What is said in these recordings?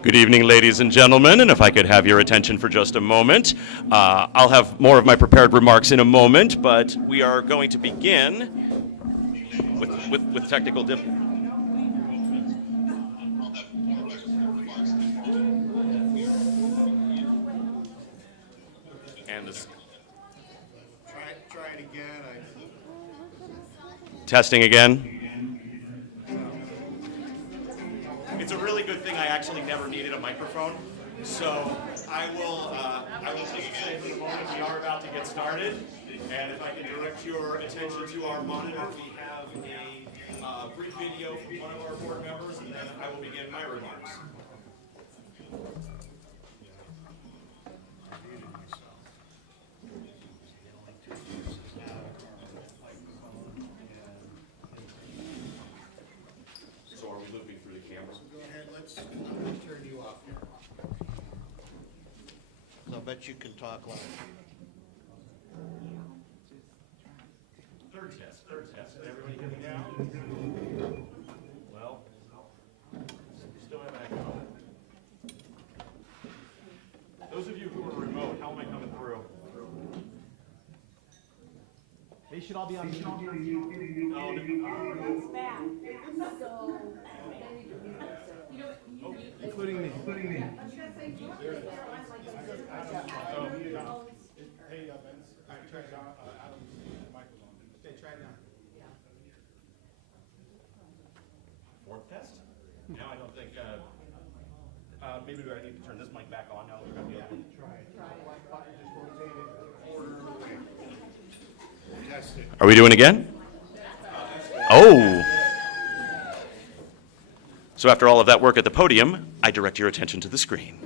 Good evening, ladies and gentlemen, and if I could have your attention for just a moment. I'll have more of my prepared remarks in a moment, but we are going to begin with technical difficulties. Testing again. It's a really good thing I actually never needed a microphone. So I will take a minute for the moment. We are about to get started. And if I can direct your attention to our monitor, we have a brief video from one of our board members, and then I will begin my remarks. So are we looping through the camera? Go ahead, let's turn you off here. I'll bet you can talk loud. Third test. Can everybody hear me now? Well, still have echo. Those of you who are remote, how am I coming through? They should all be on mute. No, Including me. Hey, Vince, I tried Adam's microphone. Okay, try it now. fourth test? No, I don't think, maybe do I need to turn this mic back on now? We've got the other one. Test it. Are we doing again? Oh. So after all of that work at the podium, I direct your attention to the screen.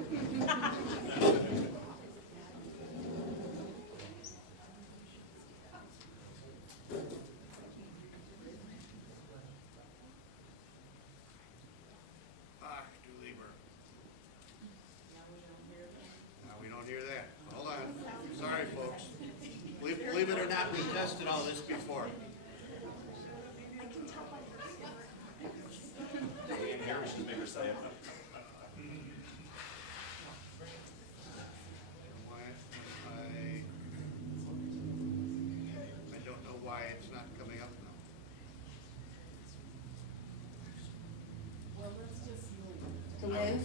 Du lieber. Now we don't hear that. Hold on. Sorry, folks. Believe it or not, we tested all this before. I don't know why it's not coming up now. To live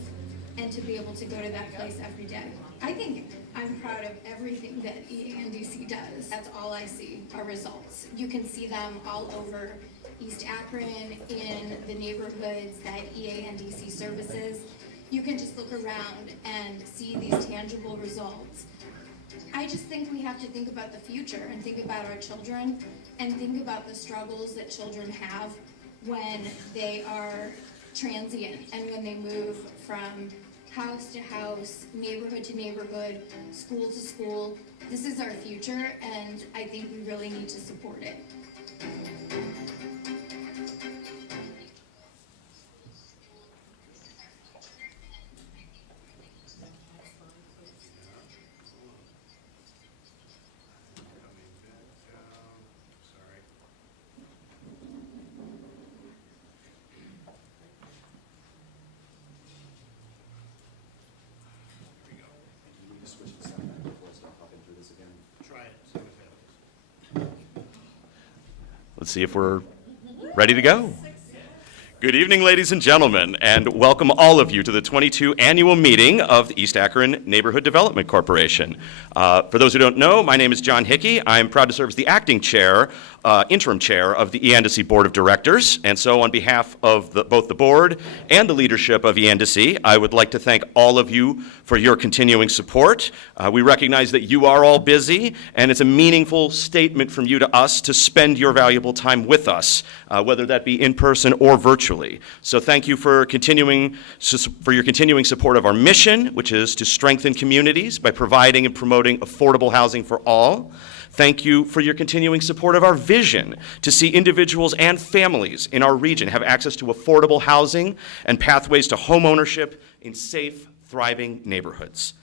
and to be able to go to that place every day. I think I'm proud of everything that EANDC does. That's all I see are results. You can see them all over East Akron in the neighborhoods that EANDC services. You can just look around and see these tangible results. I just think we have to think about the future and think about our children and think about the struggles that children have when they are transient and when they move from house to house, neighborhood to neighborhood, school to school. This is our future, and I think we really need to support it. Sorry. Try it. See what happens. Let's see if we're ready to go. Good evening, ladies and gentlemen, and welcome all of you to the 22 annual meeting of the East Akron Neighborhood Development Corporation. For those who don't know, my name is John Hickey. I'm proud to serve as the acting chair, interim chair of the EANDC Board of Directors. And so on behalf of both the board and the leadership of EANDC, I would like to thank all of you for your continuing support. We recognize that you are all busy, and it's a meaningful statement from you to us to spend your valuable time with us, whether that be in person or virtually. So thank you for your continuing support of our mission, which is to strengthen communities by providing and promoting affordable housing for all. Thank you for your continuing support of our vision to see individuals and families in our region have access to affordable housing and pathways to home ownership in safe, thriving neighborhoods.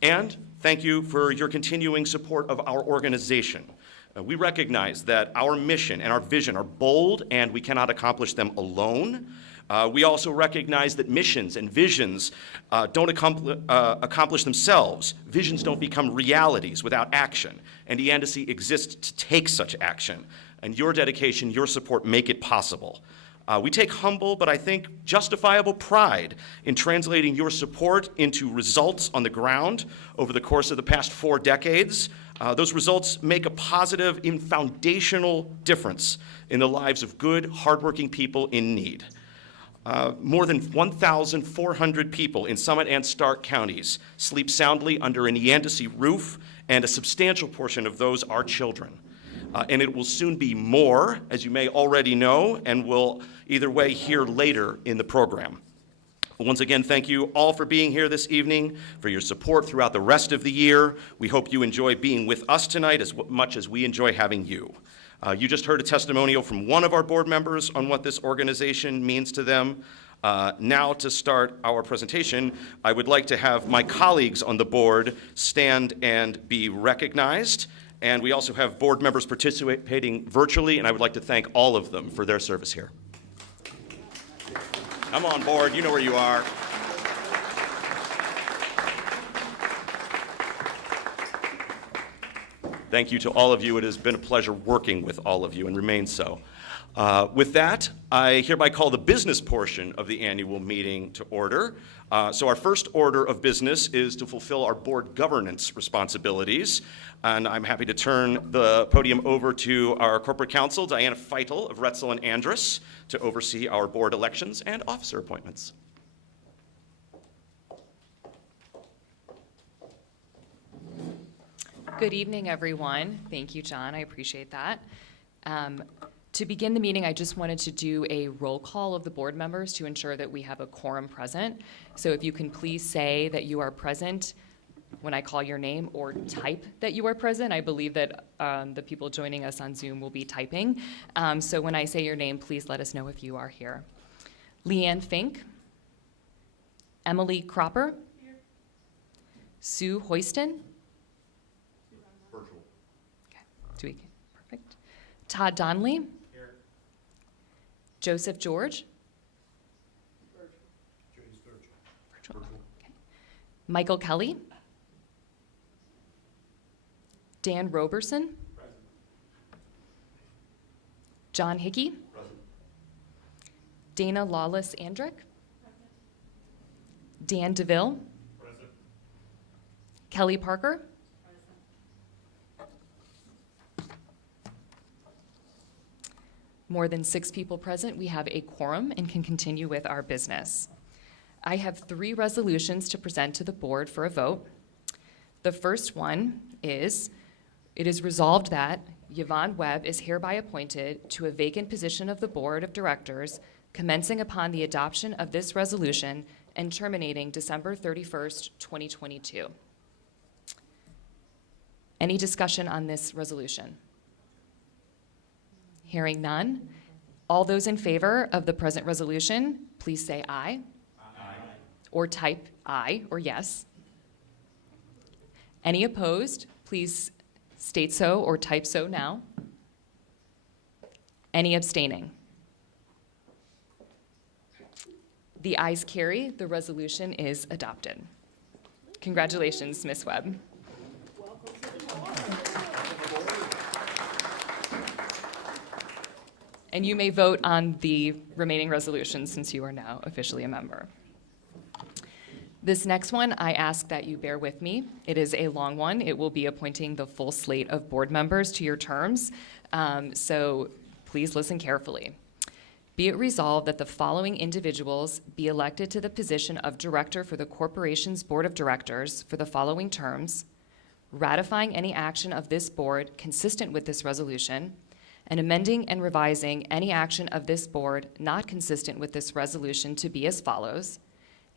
And thank you for your continuing support of our organization. We recognize that our mission and our vision are bold and we cannot accomplish them alone. We also recognize that missions and visions don't accomplish themselves. Visions don't become realities without action, and EANDC exists to take such action. And your dedication, your support make it possible. We take humble, but I think justifiable pride in translating your support into results on the ground over the course of the past 4 decades. Those results make a positive and foundational difference in the lives of good, hardworking people in need. More than 1,400 people in Summit and Stark counties sleep soundly under an Yandisi roof, and a substantial portion of those are children. And it will soon be more, as you may already know, and will either way hear later in the program. Once again, thank you all for being here this evening, for your support throughout the rest of the year. We hope you enjoy being with us tonight as much as we enjoy having you. You just heard a testimonial from one of our board members on what this organization means to them. Now to start our presentation, I would like to have my colleagues on the board stand and be recognized. And we also have board members participating virtually, and I would like to thank all of them for their service here. Come on, board, you know where you are. Thank you to all of you. It has been a pleasure working with all of you and remains so. With that, I hereby call the business portion of the annual meeting to order. So our first order of business is to fulfill our board governance responsibilities. And I'm happy to turn the podium over to our corporate counsel, Diana Feitel of Retzel and Andrus, to oversee our board elections and officer appointments. Good evening, everyone. Thank you, John. I appreciate that. To begin the meeting, I just wanted to do a roll call of the board members to ensure that we have a quorum present. So if you can please say that you are present when I call your name, or type that you are present. I believe that the people joining us on Zoom will be typing. So when I say your name, please let us know if you are here. Leanne Fink. Emily Cropper. Here. Sue Hoyston. Virtual. Okay, perfect. Todd Donnelly. Here. Joseph George. Virtual. Okay. Michael Kelly. Dan Roberson. Present. John Hickey. Present. Dana Lawless Andrick. Present. Dan DeVille. Present. Kelly Parker. More than 6 people present, we have a quorum and can continue with our business. I have 3 resolutions to present to the board for a vote. The first one is, it is resolved that Yvonne Webb is hereby appointed to a vacant position of the Board of Directors, commencing upon the adoption of this resolution and terminating December 31st, 2022. Any discussion on this resolution? Hearing none. All those in favor of the present resolution, please say aye. Aye. Or type aye or yes. Any opposed, please state so or type so now. Any abstaining? The ayes carry. The resolution is adopted. Congratulations, Ms. Webb. And you may vote on the remaining resolutions since you are now officially a member. This next one, I ask that you bear with me. It is a long one. It will be appointing the full slate of board members to your terms, so please listen carefully. Be it resolved that the following individuals be elected to the position of director for the corporation's board of directors for the following terms, ratifying any action of this board consistent with this resolution, and amending and revising any action of this board not consistent with this resolution to be as follows,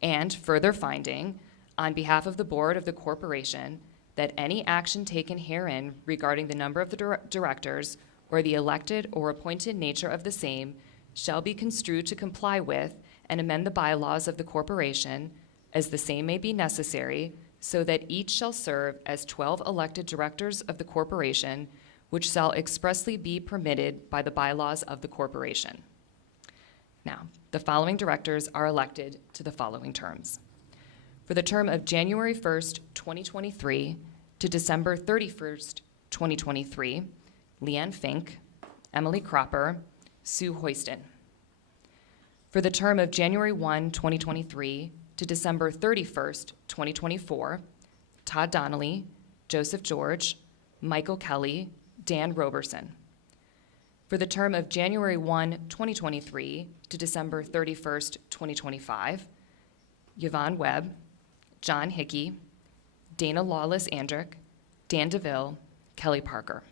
and further finding, on behalf of the board of the corporation, that any action taken herein regarding the number of the directors or the elected or appointed nature of the same shall be construed to comply with and amend the bylaws of the corporation as the same may be necessary, so that each shall serve as 12 elected directors of the corporation, which shall expressly be permitted by the bylaws of the corporation. Now, the following directors are elected to the following terms. For the term of January 1st, 2023 to December 31st, 2023, Leanne Fink, Emily Cropper, Sue Hoyston. For the term of January 1, 2023 to December 31st, 2024, Todd Donnelly, Joseph George, Michael Kelly, Dan Roberson. For the term of January 1, 2023 to December 31st, 2025, Yvonne Webb, John Hickey, Dana Lawless-Andrick, Dan DeVille, Kelly Parker.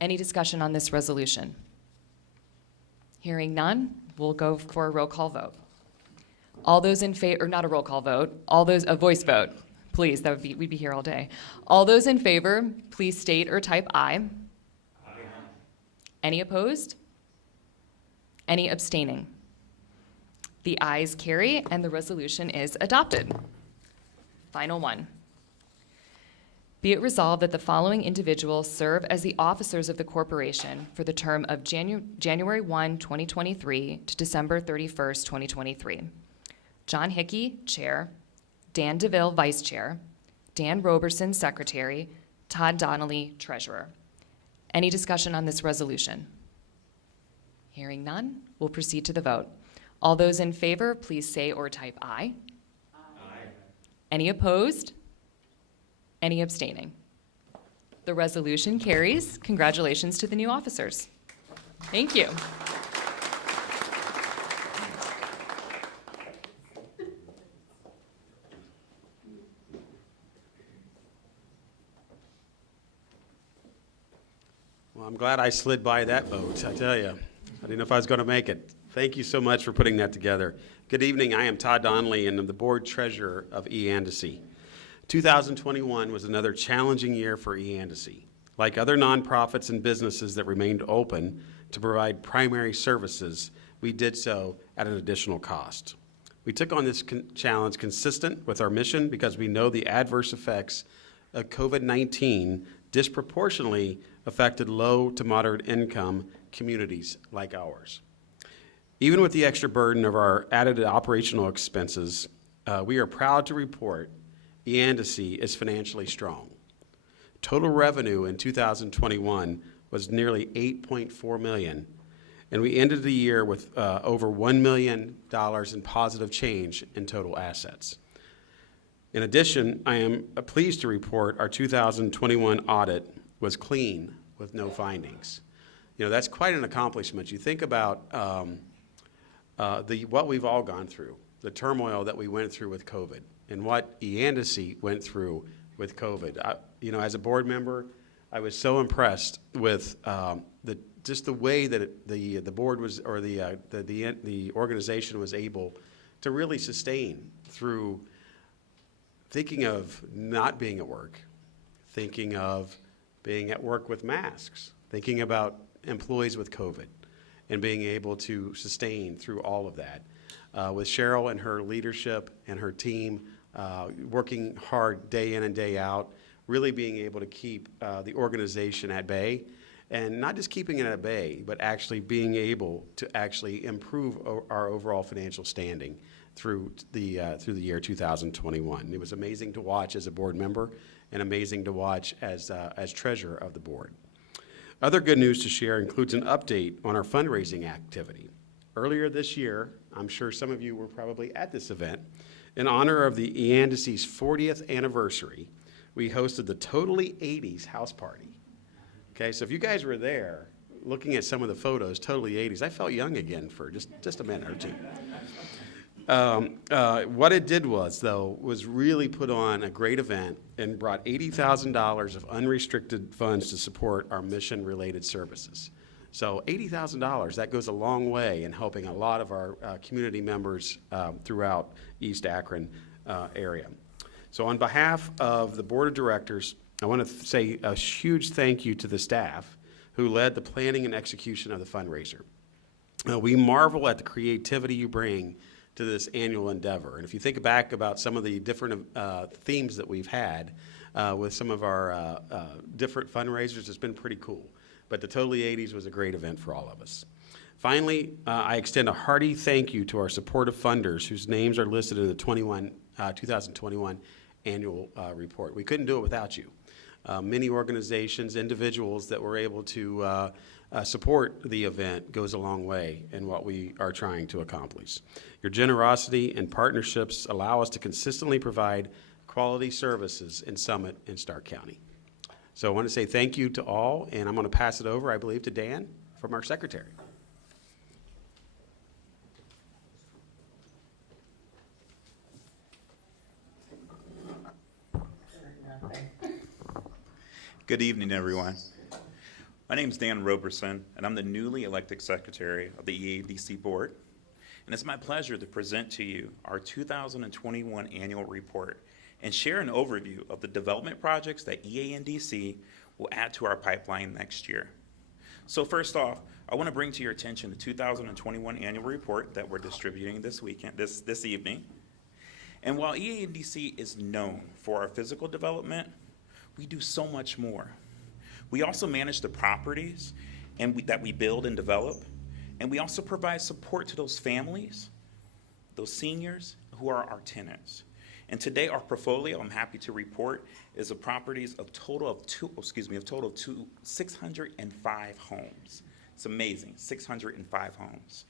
Any discussion on this resolution? Hearing none, we'll go for a roll call vote. All those in favor, or not a roll call vote, a voice vote, please, we'd be here all day. All those in favor, please state or type aye. Aye. Any opposed? Any abstaining? The ayes carry and the resolution is adopted. Final one. Be it resolved that the following individuals serve as the officers of the corporation for the term of January 1, 2023 to December 31st, 2023. John Hickey, Chair, Dan DeVille, Vice Chair, Dan Roberson, Secretary, Todd Donnelly, Treasurer. Any discussion on this resolution? Hearing none, we'll proceed to the vote. All those in favor, please say or type aye. Aye. Any opposed? Any abstaining? The resolution carries. Congratulations to the new officers. Thank you. Well, I'm glad I slid by that vote, I tell you. I didn't know if I was going to make it. Thank you so much for putting that together. Good evening. I am Todd Donnelly, and I'm the board treasurer of E-Andecy. 2021 was another challenging year for E-Andecy. Like other nonprofits and businesses that remained open to provide primary services, we did so at an additional cost. We took on this challenge consistent with our mission because we know the adverse effects of COVID-19 disproportionately affected low to moderate income communities like ours. Even with the extra burden of our added operational expenses, we are proud to report E-Andecy is financially strong. Total revenue in 2021 was nearly $8.4 million, and we ended the year with over $1 million in positive change in total assets. In addition, I am pleased to report our 2021 audit was clean with no findings. You know, that's quite an accomplishment. You think about what we've all gone through, the turmoil that we went through with COVID, and what E-Andecy went through with COVID. As a board member, I was so impressed with just the way that the board was, or the organization was able to really sustain through thinking of not being at work, thinking of being at work with masks, thinking about employees with COVID, and being able to sustain through all of that. With Cheryl and her leadership and her team working hard day in and day out, really being able to keep the organization at bay, and not just keeping it at bay, but actually being able to actually improve our overall financial standing through the year 2021. It was amazing to watch as a board member, and amazing to watch as treasurer of the board. Other good news to share includes an update on our fundraising activity. Earlier this year, I'm sure some of you were probably at this event, in honor of the E-Andecy's 40th anniversary, we hosted the Totally 80s house party. Okay, so if you guys were there, looking at some of the photos, Totally 80s, I felt young again for just a minute or two. What it did was really put on a great event and brought $80,000 of unrestricted funds to support our mission-related services. So $80,000, that goes a long way in helping a lot of our community members throughout East Akron area. So on behalf of the board of directors, I want to say a huge thank you to the staff who led the planning and execution of the fundraiser. We marvel at the creativity you bring to this annual endeavor. And if you think back about some of the different themes that we've had with some of our different fundraisers, it's been pretty cool. But the Totally 80s was a great event for all of us. Finally, I extend a hearty thank you to our supportive funders whose names are listed in the 2021 annual report. We couldn't do it without you. Many organizations, individuals that were able to support the event goes a long way in what we are trying to accomplish. Your generosity and partnerships allow us to consistently provide quality services in Summit and Stark County. So I want to say thank you to all, and I'm going to pass it over, I believe, to Dan from our secretary. Good evening, everyone. My name is Dan Roberson, and I'm the newly elected secretary of the EADC Board. And it's my pleasure to present to you our 2021 annual report and share an overview of the development projects that EANDC will add to our pipeline next year. So first off, I want to bring to your attention the 2021 annual report that we're distributing this evening. And while EANDC is known for our physical development, we do so much more. We also manage the properties that we build and develop, and we also provide support to those families, those seniors who are our tenants. And today our portfolio, I'm happy to report, is a properties of total of 605 homes. It's amazing, 605 homes.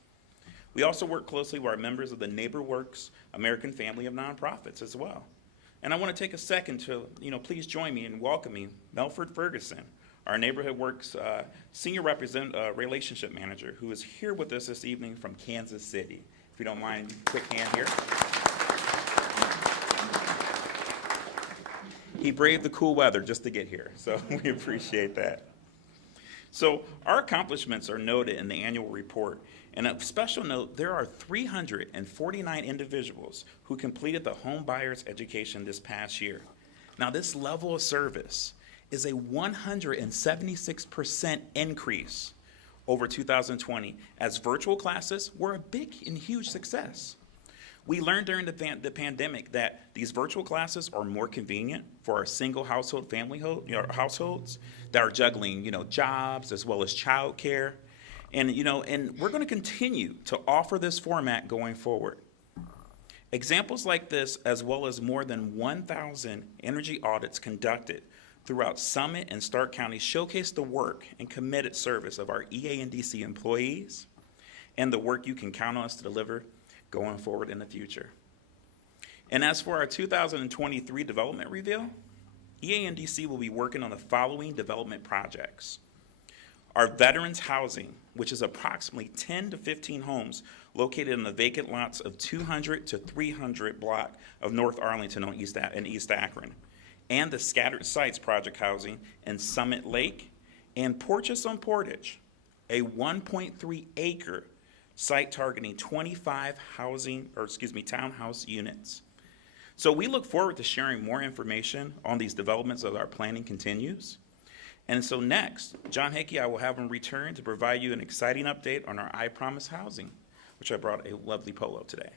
We also work closely with our members of the NeighborWorks American family of nonprofits as well. And I want to take a second to, please join me in welcoming Melford Ferguson, our Neighborhood Works Senior Relationship Manager, who is here with us this evening from Kansas City. If you don't mind, quick hand here. He braved the cool weather just to get here, so we appreciate that. So our accomplishments are noted in the annual report. And of special note, there are 349 individuals who completed the home buyer's education this past year. Now, this level of service is a 176% increase over 2020, as virtual classes were a big and huge success. We learned during the pandemic that these virtual classes are more convenient for our single household households that are juggling, jobs as well as childcare. And we're going to continue to offer this format going forward. Examples like this, as well as more than 1,000 energy audits conducted throughout Summit and Stark County, showcase the work and committed service of our EANDC employees and the work you can count on us to deliver going forward in the future. And as for our 2023 development review, EANDC will be working on the following development projects. Our veterans housing, which is approximately 10 to 15 homes located in the vacant lots of 200 to 300 block of North Arlington in East Akron, and the scattered sites project housing in Summit Lake and Porches on Portage, a 1.3 acre site targeting 25 townhouse units. So we look forward to sharing more information on these developments as our planning continues. And so next, John Hickey, I will have him return to provide you an exciting update on our I Promise Housing, which I brought a lovely polo today.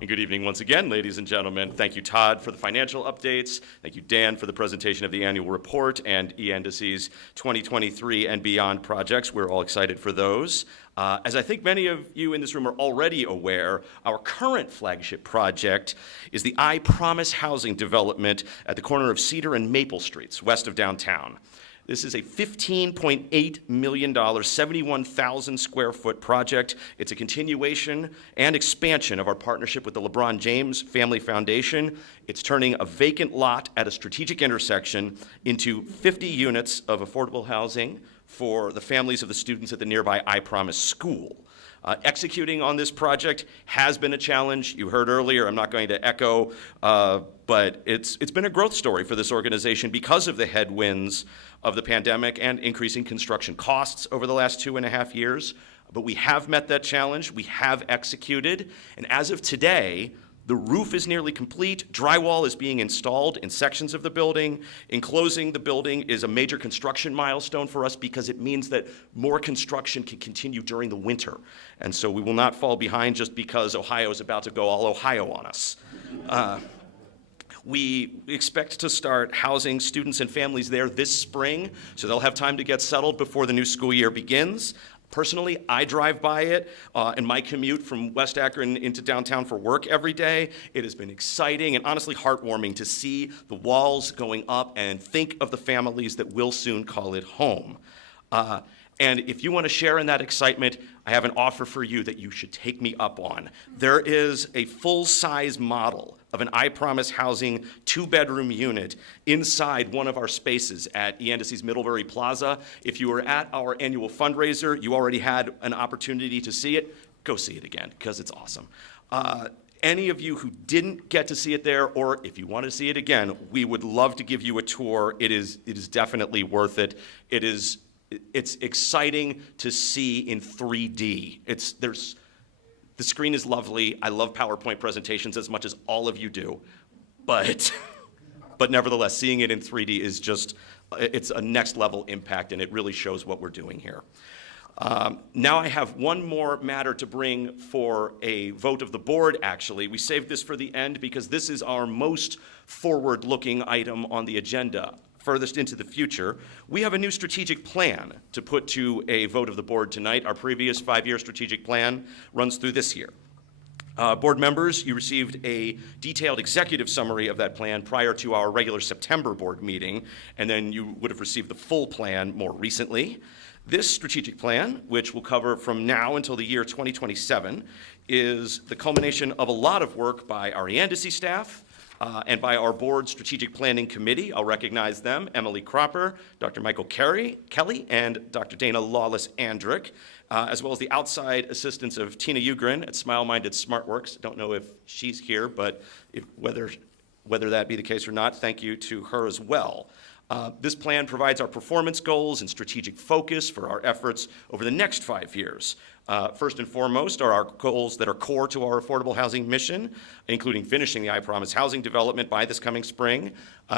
And good evening once again, ladies and gentlemen. Thank you, Todd, for the financial updates. Thank you, Dan, for the presentation of the annual report and EANDC's 2023 and beyond projects. We're all excited for those. As I think many of you in this room are already aware, our current flagship project is the I Promise housing development at the corner of Cedar and Maple Streets, west of downtown. This is a $15.8 million, 71,000 square foot project. It's a continuation and expansion of our partnership with the LeBron James Family Foundation. It's turning a vacant lot at a strategic intersection into 50 units of affordable housing for the families of the students at the nearby I Promise school. Executing on this project has been a challenge. You heard earlier, I'm not going to echo, but it's been a growth story for this organization because of the headwinds of the pandemic and increasing construction costs over the last 2.5 years. But we have met that challenge, we have executed, and as of today, the roof is nearly complete. Drywall is being installed in sections of the building. Enclosing the building is a major construction milestone for us because it means that more construction can continue during the winter. And so we will not fall behind just because Ohio is about to go all Ohio on us. We expect to start housing students and families there this spring, so they'll have time to get settled before the new school year begins. Personally, I drive by it in my commute from West Akron into downtown for work every day. It has been exciting and honestly heartwarming to see the walls going up and think of the families that will soon call it home. And if you want to share in that excitement, I have an offer for you that you should take me up on. There is a full-size model of an I Promise Housing 2-bedroom unit inside one of our spaces at Iandesee's Middlebury Plaza. If you were at our annual fundraiser, you already had an opportunity to see it. Go see it again, because it's awesome. Any of you who didn't get to see it there, or if you want to see it again, we would love to give you a tour. It is definitely worth it. It's exciting to see in 3D. The screen is lovely. I love PowerPoint presentations as much as all of you do, but nevertheless, seeing it in 3D is it's a next level impact, and it really shows what we're doing here. Now I have one more matter to bring for a vote of the board, actually. We saved this for the end because this is our most forward-looking item on the agenda. Furthest into the future, we have a new strategic plan to put to a vote of the board tonight. Our previous 5-year strategic plan runs through this year. Board members, you received a detailed executive summary of that plan prior to our regular September board meeting, and then you would have received the full plan more recently. This strategic plan, which will cover from now until the year 2027, is the culmination of a lot of work by our Iandesee staff, and by our board strategic planning committee. I'll recognize them: Emily Cropper, Dr. Michael Kelly, and Dr. Dana Lawless-Andrick, as well as the outside assistance of Tina Ugrin at Smile Minded SmartWorks. Don't know if she's here, but whether that be the case or not, thank you to her as well. This plan provides our performance goals and strategic focus for our efforts over the next 5 years. First and foremost are our goals that are core to our affordable housing mission, including finishing the I Promise housing development by this coming spring.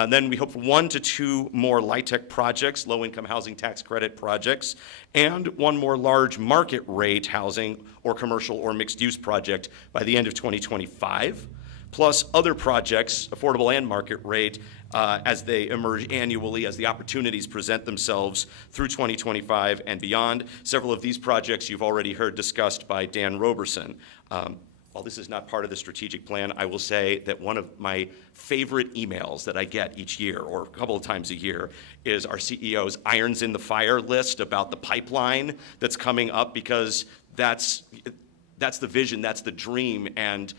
Then we hope for 1 to 2 more LIHTC projects, low-income housing tax credit projects, and 1 more large market rate housing or commercial or mixed-use project by the end of 2025. Plus other projects, affordable and market rate, as they emerge annually as the opportunities present themselves through 2025 and beyond. Several of these projects you've already heard discussed by Dan Roberson. While this is not part of the strategic plan, I will say that one of my favorite emails that I get each year, or a couple of times a year, is our CEO's irons in the fire list about the pipeline that's coming up, because that's the vision, that's the dream, and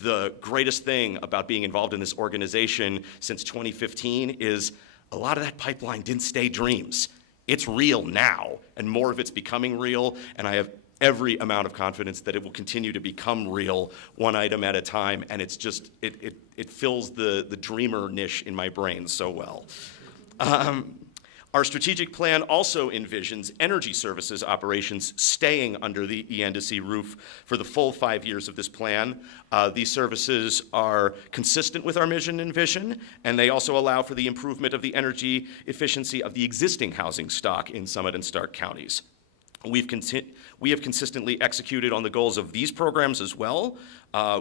the greatest thing about being involved in this organization since 2015 is a lot of that pipeline didn't stay dreams. It's real now, and more of it's becoming real, and I have every amount of confidence that it will continue to become real, one item at a time, and it's just, it fills the dreamer niche in my brain so well. Our strategic plan also envisions energy services operations staying under the Iandesee roof for the full 5 years of this plan. These services are consistent with our mission and vision, and they also allow for the improvement of the energy efficiency of the existing housing stock in Summit and Stark counties. We have consistently executed on the goals of these programs as well,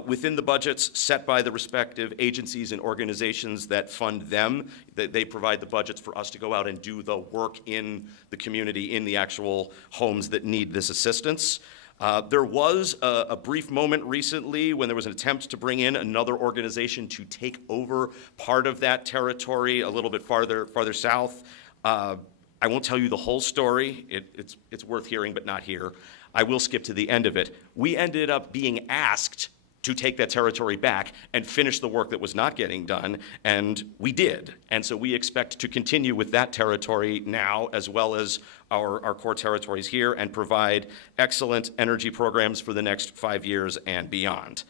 within the budgets set by the respective agencies and organizations that fund them. They provide the budgets for us to go out and do the work in the community, in the actual homes that need this assistance. There was a brief moment recently when there was an attempt to bring in another organization to take over part of that territory a little bit farther south. I won't tell you the whole story. It's worth hearing, but not here. I will skip to the end of it. We ended up being asked to take that territory back and finish the work that was not getting done, and we did. And so we expect to continue with that territory now, as well as our core territories here, and provide excellent energy programs for the next 5 years and beyond.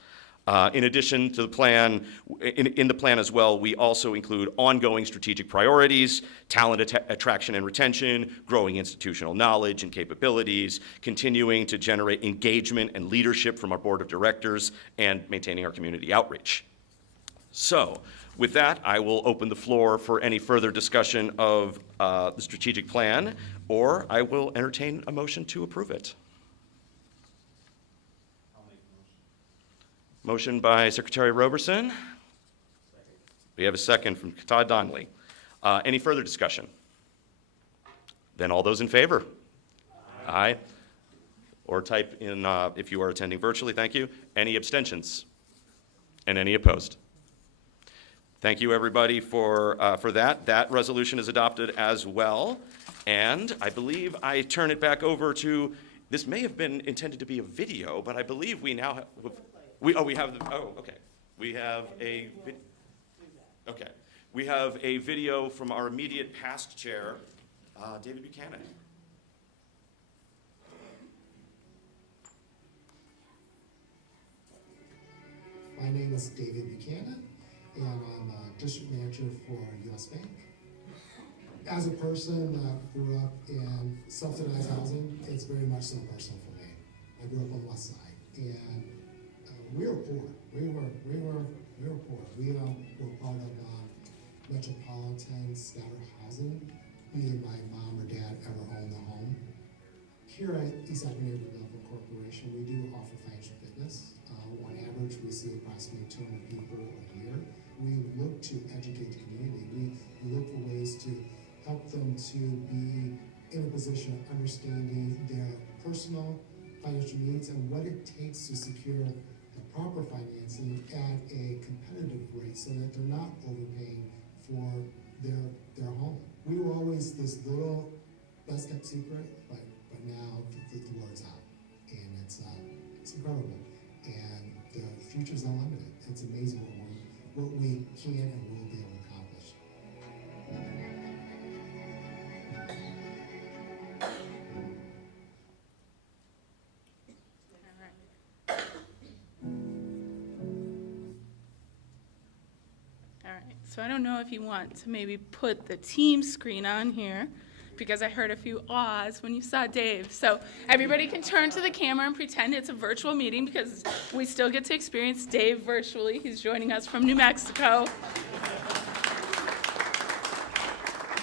In addition to the plan, in the plan as well, we also include ongoing strategic priorities, talent attraction and retention, growing institutional knowledge and capabilities, continuing to generate engagement and leadership from our board of directors, and maintaining our community outreach. So, with that, I will open the floor for any further discussion of the strategic plan, or I will entertain a motion to approve it. Motion by Secretary Roberson. We have a second from Todd Donnelly. Any further discussion? Then all those in favor? Aye. Or type in, if you are attending virtually, thank you. Any abstentions? And any opposed? Thank you, everybody, for that. That resolution is adopted as well. And I believe I turn it back over to, this may have been intended to be a video, but I believe we now have, okay. We have We have a video from our immediate past chair, David Buchanan. My name is David Buchanan, and I'm a district manager for US Bank. As a person that grew up in subsidized housing, it's very much so personal for me. I grew up on the west side, and we were poor. We were poor. We were part of metropolitan scattered housing. Neither my mom or dad ever owned a home. Here at East Akron Neighborhood Development Corporation, we do offer financial fitness. On average, we see approximately 200 people a year. We look to educate the community. We look for ways to help them to be in a position of understanding their personal financial needs and what it takes to secure the proper financing at a competitive rate so that they're not overpaying for their home. We were always this little best kept secret, but now the word's out, and it's incredible. And the future's unlimited. It's amazing what we can and will be able to accomplish. All right, so I don't know if you want to maybe put the team screen on here, because I heard a few ahs when you saw Dave. So everybody can turn to the camera and pretend it's a virtual meeting, because we still get to experience Dave virtually. He's joining us from New Mexico.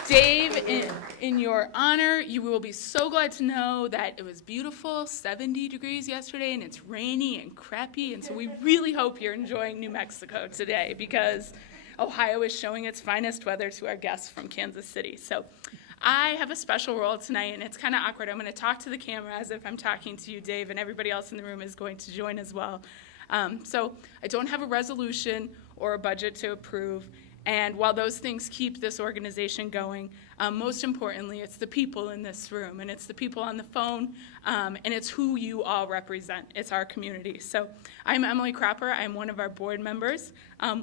Dave, in your honor, you will be so glad to know that it was beautiful, 70 degrees yesterday, and it's rainy and crappy, and so we really hope you're enjoying New Mexico today, because Ohio is showing its finest weather to our guests from Kansas City. So I have a special role tonight, and it's kind of awkward. I'm going to talk to the camera as if I'm talking to you, Dave, and everybody else in the room is going to join as well. So I don't have a resolution or a budget to approve, and while those things keep this organization going, most importantly, it's the people in this room, and it's the people on the phone, and it's who you all represent. It's our community. So I'm Emily Cropper. I'm one of our board members,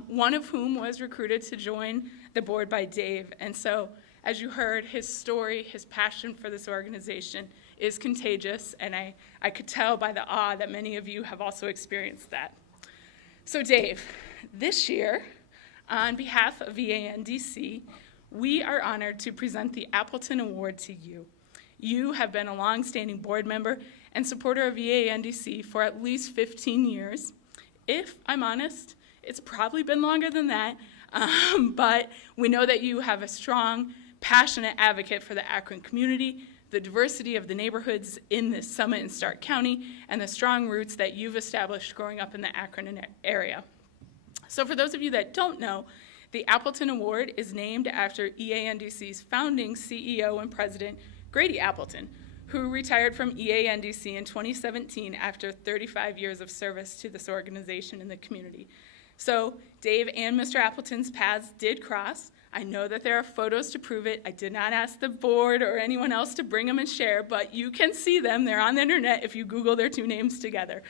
one of whom was recruited to join the board by Dave. And so, as you heard, his story, his passion for this organization is contagious, and I could tell by the awe that many of you have also experienced that. So Dave, this year, on behalf of EANDC, we are honored to present the Appleton Award to you. You have been a longstanding board member and supporter of EANDC for at least 15 years. If I'm honest, it's probably been longer than that, but we know that you have a strong, passionate advocate for the Akron community, the diversity of the neighborhoods in the Summit and Stark County, and the strong roots that you've established growing up in the Akron area. So for those of you that don't know, the Appleton Award is named after EANDC's founding CEO and president, Grady Appleton, who retired from EANDC in 2017 after 35 years of service to this organization and the community. So Dave and Mr. Appleton's paths did cross. I know that there are photos to prove it. I did not ask the board or anyone else to bring them and share, but you can see them. They're on the internet if you Google their two names together.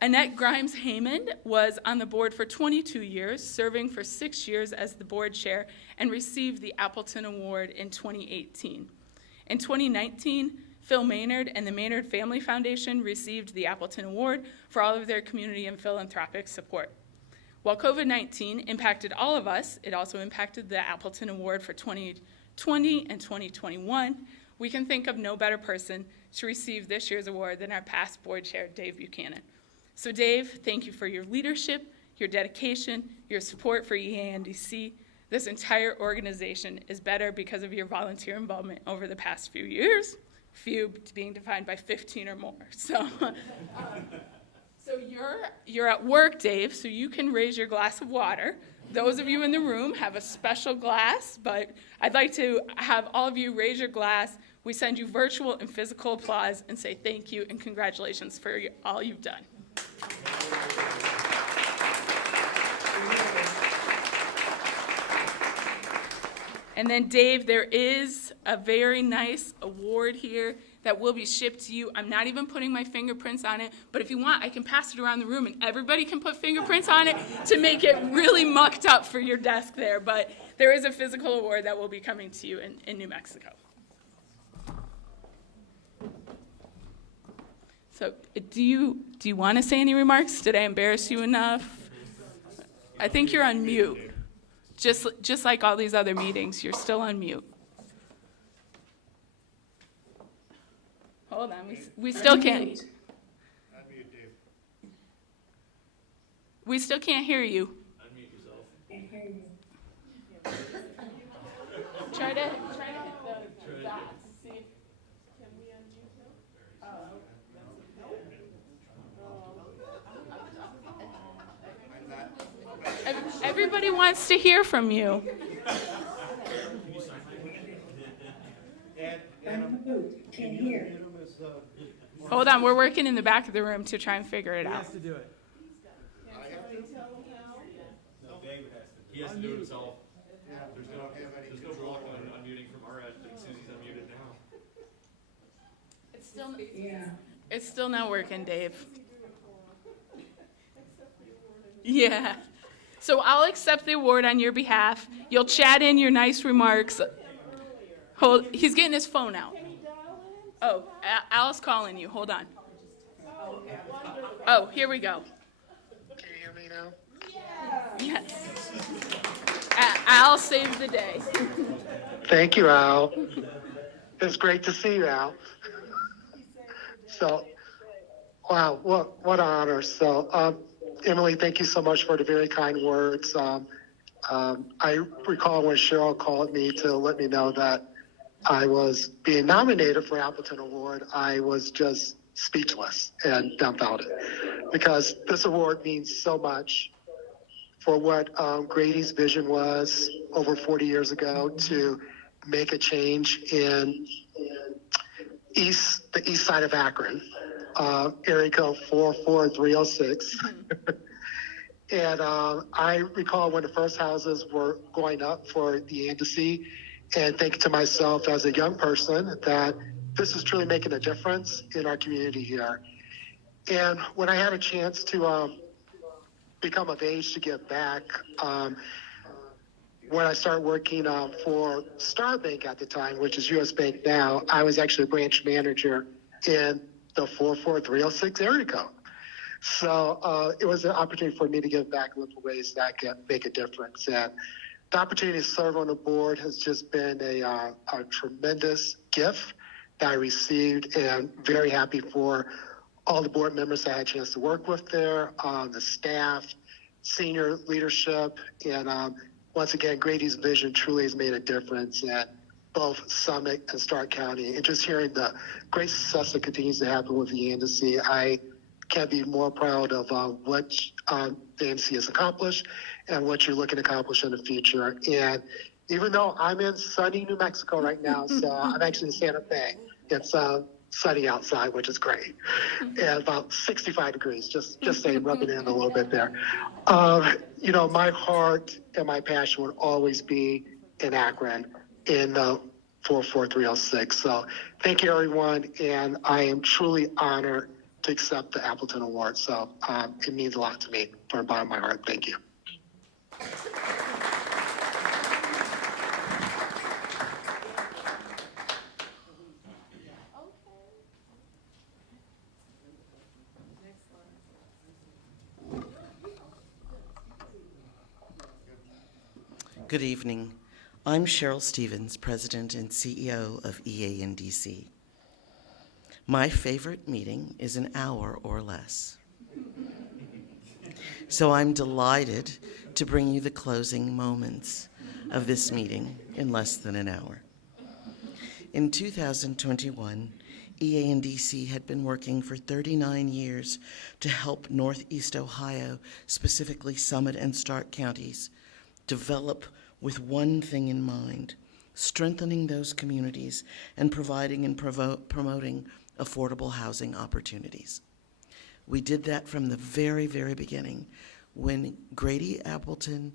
Annette Grimes-Heyman was on the board for 22 years, serving for 6 years as the board chair, and received the Appleton Award in 2018. In 2019, Phil Maynard and the Maynard Family Foundation received the Appleton Award for all of their community and philanthropic support. While COVID-19 impacted all of us, it also impacted the Appleton Award for 2020 and 2021. We can think of no better person to receive this year's award than our past board chair, Dave Buchanan. So Dave, thank you for your leadership, your dedication, your support for EANDC. This entire organization is better because of your volunteer involvement over the past few years, few being defined by 15 or more. So, so you're at work, Dave, so you can raise your glass of water. Those of you in the room have a special glass, but I'd like to have all of you raise your glass. We send you virtual and physical applause and say thank you and congratulations for all you've done. And then Dave, there is a very nice award here that will be shipped to you. I'm not even putting my fingerprints on it, but if you want, I can pass it around the room and everybody can put fingerprints on it to make it really mucked up for your desk there. But there is a physical award that will be coming to you in New Mexico. So do you want to say any remarks? Did I embarrass you enough? I think you're on mute. Just like all these other meetings, you're still on mute. Hold on, we still can't. Unmute Dave. We still can't hear you. Try to hit the dots. See if can we unmute him? Everybody wants to hear from you. Can hear. Hold on, we're working in the back of the room to try and figure it He out. has to do it. He has to do it himself. There's no block on unmuting from our end, and Susie's unmuted now. It's still not working, Dave. Yeah. So I'll accept the award on your behalf. You'll chat in your nice remarks. He's getting his phone out. Oh, Al's calling you. Hold on. Oh, here we go. Can you hear me now? Yes. Al saved the day. Thank you, Al. It's great to see you, Al. So, wow, what an honor. So, Emily, thank you so much for the very kind words. I recall when Cheryl called me to let me know that I was being nominated for Appleton Award, I was just speechless and dumbfounded because this award means so much for what Grady's vision was over 40 years ago to make a change in the east side of Akron, area code 44306. And I recall when the first houses were going up for the embassy and thinking to myself as a young person that this is truly making a difference in our community here. And when I had a chance to become of age to give back, when I started working for Star Bank at the time, which is U.S. Bank now, I was actually a branch manager in the 44306 area code. So it was an opportunity for me to give back in little ways that can make a difference. And the opportunity to serve on the board has just been a tremendous gift that I received, and very happy for all the board members that I had a chance to work with there, the staff, senior leadership, and once again, Grady's vision truly has made a difference in both Summit and Stark County. And just hearing the great success that continues to happen with the embassy, I can't be more proud of what the embassy has accomplished and what you're looking to accomplish in the future. And even though I'm in sunny New Mexico right now, so I'm actually in Santa Fe. It's sunny outside, which is great, and about 65 degrees, just saying, rubbing in a little bit there. You know, my heart and my passion would always be in Akron in the 44306. So thank you, everyone, and I am truly honored to accept the Appleton Award. So it means a lot to me from the bottom of my heart. Thank you. Good evening. I'm Cheryl Stevens, President and CEO of EANDC. My favorite meeting is an hour or less. So I'm delighted to bring you the closing moments of this meeting in less than an hour. In 2021, EANDC had been working for 39 years to help Northeast Ohio, specifically Summit and Stark counties, develop with one thing in mind: strengthening those communities and providing and promoting affordable housing opportunities. We did that from the very, very beginning when Grady Appleton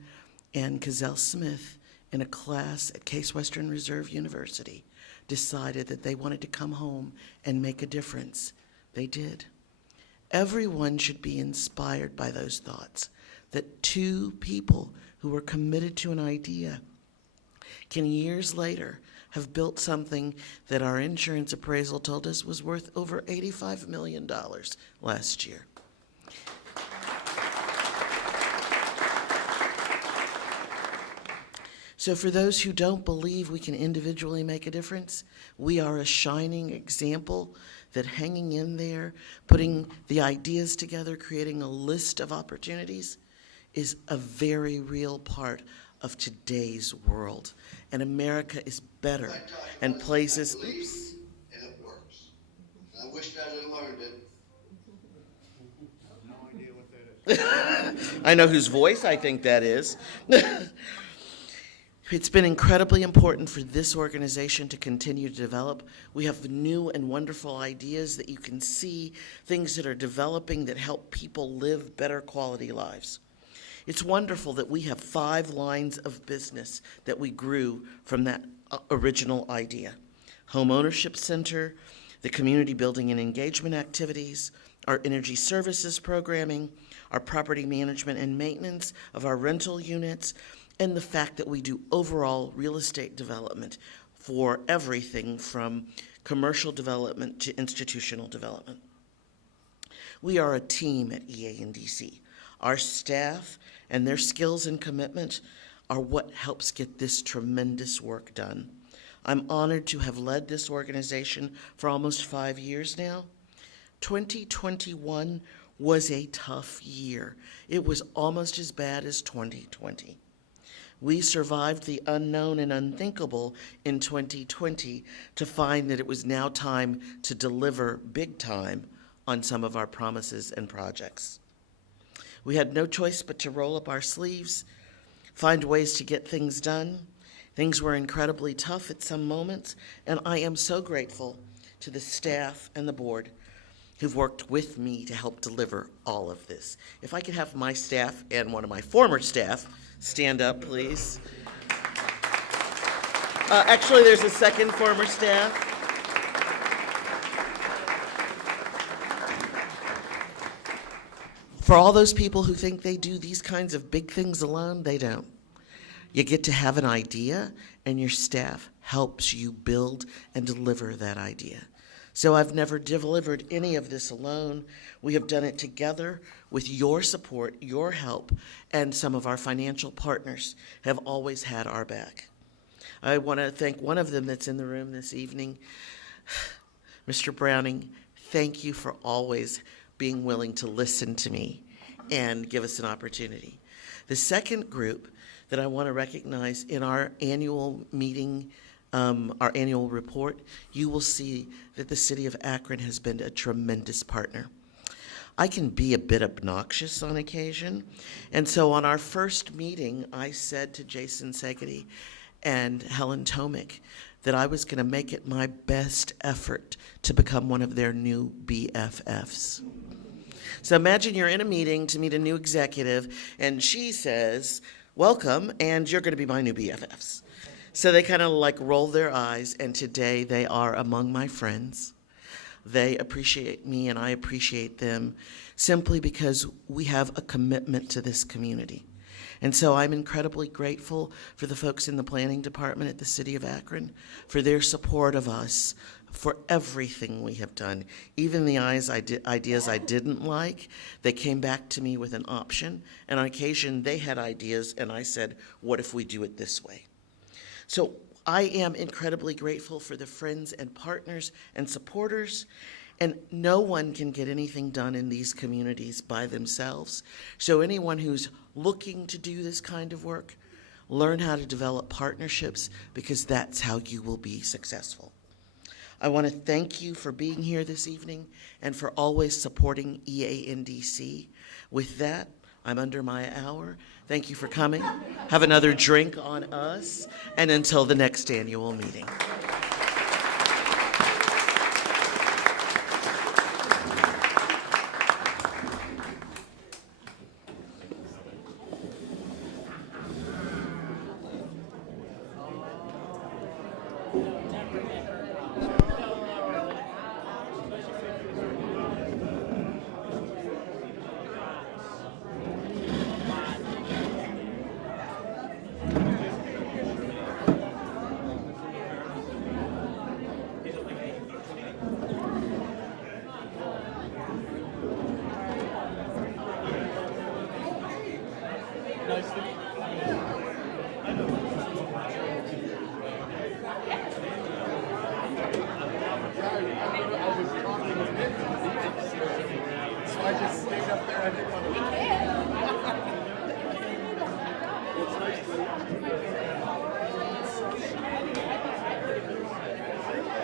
and Cazell Smith in a class at Case Western Reserve University decided that they wanted to come home and make a difference. They did. Everyone should be inspired by those thoughts, that two people who were committed to an idea can years later have built something that our insurance appraisal told us was worth over $85 million last year. So for those who don't believe we can individually make a difference, we are a shining example that hanging in there, putting the ideas together, creating a list of opportunities is a very real part of today's world. And America is better and places, oops. And it works. I wish I had learned it. No idea what that is. I know whose voice I think that is. It's been incredibly important for this organization to continue to develop. We have new and wonderful ideas that you can see, things that are developing that help people live better quality lives. It's wonderful that we have 5 lines of business that we grew from that original idea. Home Ownership Center, the community building and engagement activities, our energy services programming, our property management and maintenance of our rental units, and the fact that we do overall real estate development for everything from commercial development to institutional development. We are a team at EANDC. Our staff and their skills and commitment are what helps get this tremendous work done. I'm honored to have led this organization for almost 5 years now. 2021 was a tough year. It was almost as bad as 2020. We survived the unknown and unthinkable in 2020 to find that it was now time to deliver big time on some of our promises and projects. We had no choice but to roll up our sleeves, find ways to get things done. Things were incredibly tough at some moments, and I am so grateful to the staff and the board who've worked with me to help deliver all of this. If I could have my staff and one of my former staff stand up, please. Actually, there's a second former staff. For all those people who think they do these kinds of big things alone, they don't. You get to have an idea, and your staff helps you build and deliver that idea. So I've never delivered any of this alone. We have done it together with your support, your help, and some of our financial partners have always had our back. I want to thank one of them that's in the room this evening. Mr. Browning, thank you for always being willing to listen to me and give us an opportunity. The second group that I want to recognize in our annual meeting, our annual report, you will see that the city of Akron has been a tremendous partner. I can be a bit obnoxious on occasion, and so on our first meeting, I said to Jason Segedy and Helen Tomick that I was going to make it my best effort to become one of their new BFFs. So imagine you're in a meeting to meet a new executive, and she says, "Welcome, and you're going to be my new BFFs." So they kind of like roll their eyes, and today they are among my friends. They appreciate me, and I appreciate them simply because we have a commitment to this community. And so I'm incredibly grateful for the folks in the planning department at the city of Akron for their support of us for everything we have done. Even the ideas I didn't like, they came back to me with an option. And on occasion, they had ideas, and I said, what if we do it this way? So I am incredibly grateful for the friends and partners and supporters, and no one can get anything done in these communities by themselves. So anyone who's looking to do this kind of work, learn how to develop partnerships, because that's how you will be successful. I want to thank you for being here this evening and for always supporting EANDC. With that, I'm under my hour. Thank you for coming. Have another drink on us, and until the next annual meeting. We can.